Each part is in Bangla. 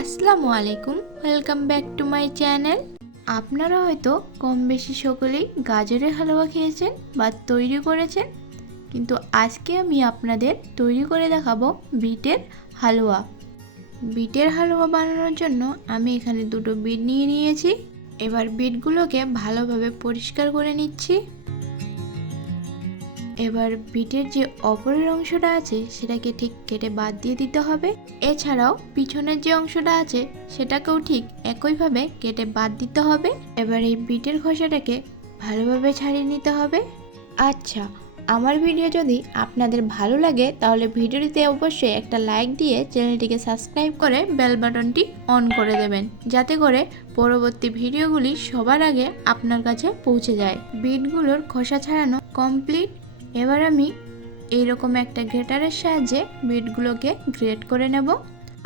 আসসালামু আলাইকুম, welcome back to my channel. আপনারা হয়তো কম বেশি সকলেই গাজরের হালুয়া খেয়েছেন বা তৈরি করেছেন, কিন্তু আজকে আমি আপনাদের তৈরি করে দেখাবো বিটের হালুয়া। বিটের হালুয়া বানানোর জন্য আমি এখানে দুটো বিট নিয়ে নিয়েছি। এবার বিটগুলোকে ভালোভাবে পরিষ্কার করে নিচ্ছি। এবার বিটের যে অপরের অংশটা আছে সেটাকে ঠিক কেটে বাদ দিয়ে দিতে হবে। এছাড়াও পিছনের যে অংশটা আছে সেটাকেও ঠিক একইভাবে কেটে বাদ দিতে হবে। এবার এই বিটের খোসাটাকে ভালোভাবে ছাড়িয়ে নিতে হবে। আচ্ছা, আমার ভিডিও যদি আপনাদের ভালো লাগে তাহলে ভিডিওটিতে অবশ্যই একটা লাইক দিয়ে চ্যানেলটিকে সাবস্ক্রাইব করে বেল বাটনটি অন করে দেবেন, যাতে করে পরবর্তী ভিডিওগুলি সবার আগে আপনার কাছে পৌঁছে যায়। বিটগুলোর খোসা ছাড়ানো কমপ্লিট। এবার আমি এইরকম একটা গ্রেটারের সাহায্যে বিটগুলোকে গ্রেট করে নেব।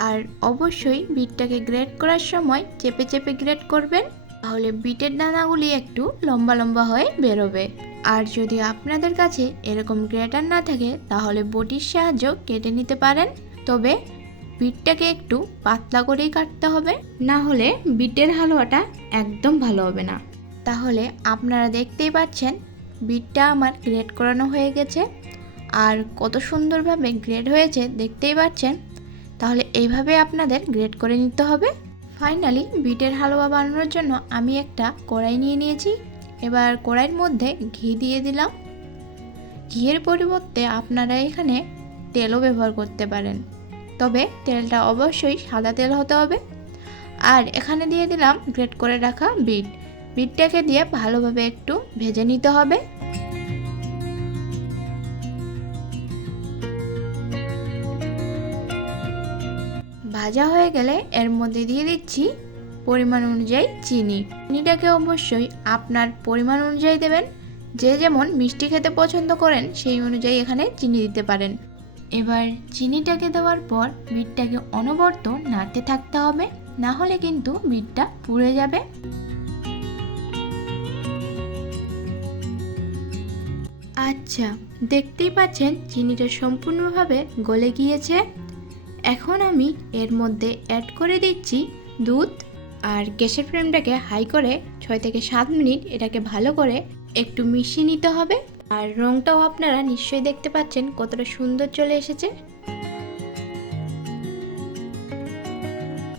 আর অবশ্যই বিটটাকে গ্রেট করার সময় চেপে চেপে গ্রেট করবেন, তাহলে বিটের দানাগুলি একটু লম্বা লম্বা হয়ে বেরোবে। আর যদি আপনাদের কাছে এরকম গ্রেটার না থাকে তাহলে বটির সাহায্য কেটে নিতে পারেন, তবে বিটটাকে একটু পাতলা করেই কাটতে হবে, না হলে বিটের হালুয়াটা একদম ভালো হবে না। তাহলে আপনারা দেখতেই পাচ্ছেন বিটটা আমার গ্রেট করানো হয়ে গেছে, আর কত সুন্দরভাবে গ্রেট হয়েছে দেখতেই পাচ্ছেন। তাহলে এইভাবে আপনাদের গ্রেট করে নিতে হবে। ফাইনালি বিটের হালুয়া বানানোর জন্য আমি একটা কড়াই নিয়ে নিয়েছি। এবার কড়াইয়ের মধ্যে ঘি দিয়ে দিলাম। ঘিয়ের পরিবর্তে আপনারা এখানে তেলও ব্যবহার করতে পারেন, তবে তেলটা অবশ্যই সাদা তেল হতে হবে। আর এখানে দিয়ে দিলাম গ্রেট করে রাখা বিটটাকে দিয়ে ভালোভাবে একটু ভেজে নিতে হবে। ভাজা হয়ে গেলে এর মধ্যে দিয়ে দিচ্ছি পরিমাণ অনুযায়ী চিনিটাকে অবশ্যই আপনার পরিমাণ অনুযায়ী দেবেন। যে যেমন মিষ্টি খেতে পছন্দ করেন সেই অনুযায়ী এখানে চিনি দিতে পারেন। এবার চিনিটাকে দেওয়ার পর বিটটাকে অনবরত নাড়তে থাকতে হবে, না হলে কিন্তু বিটটা পুড়ে যাবে। আচ্ছা, দেখতেই পাচ্ছেন চিনিটা সম্পূর্ণভাবে গলে গিয়েছে। এখন আমি এর মধ্যে অ্যাড করে দিচ্ছি দুধ। আর গ্যাসের ফ্লেমটাকে হাই করে 6 থেকে 7 মিনিট এটাকে ভালো করে একটু মিশিয়ে নিতে হবে। আর রংটাও আপনারা নিশ্চয়ই দেখতে পাচ্ছেন কতটা সুন্দর চলে এসেছে।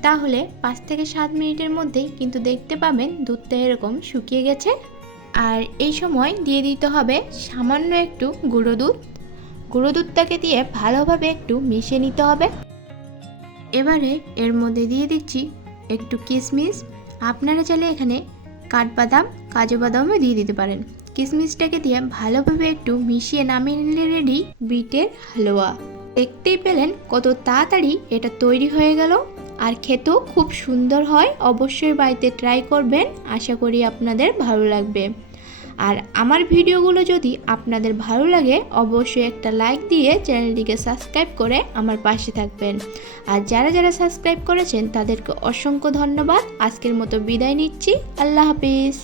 তাহলে 5 থেকে 7 মিনিটের মধ্যেই কিন্তু দেখতে পাবেন দুধটা এরকম শুকিয়ে গেছে। আর এই সময় দিয়ে দিতে হবে সামান্য একটু গুঁড়ো দুধটাকে দিয়ে ভালোভাবে একটু মিশিয়ে নিতে হবে। এবারে এর মধ্যে দিয়ে দিচ্ছি একটু কিশমিশ। আপনারা চাইলে এখানে কাঠবাদাম, কাজু বাদামও দিয়ে দিতে পারেন। কিশমিশটাকে দিয়ে ভালোভাবে একটু মিশিয়ে নামিয়ে নিলে রেডি বিটের হালুয়া। দেখতেই পেলেন কত তাড়াতাড়ি এটা তৈরি হয়ে গেল, আর খেতেও খুব সুন্দর হয়। অবশ্যই বাড়িতে ট্রাই করবেন, আশা করি আপনাদের ভালো লাগবে। আর আমার ভিডিওগুলো যদি আপনাদের ভালো লাগে অবশ্যই একটা লাইক দিয়ে চ্যানেলটিকে সাবস্ক্রাইব করে আমার পাশে থাকবেন। আর যারা যারা সাবস্ক্রাইব করেছেন তাদেরকে অসংখ্য ধন্যবাদ। আজকের মতো বিদায় নিচ্ছি। আল্লাহ হাফিজ।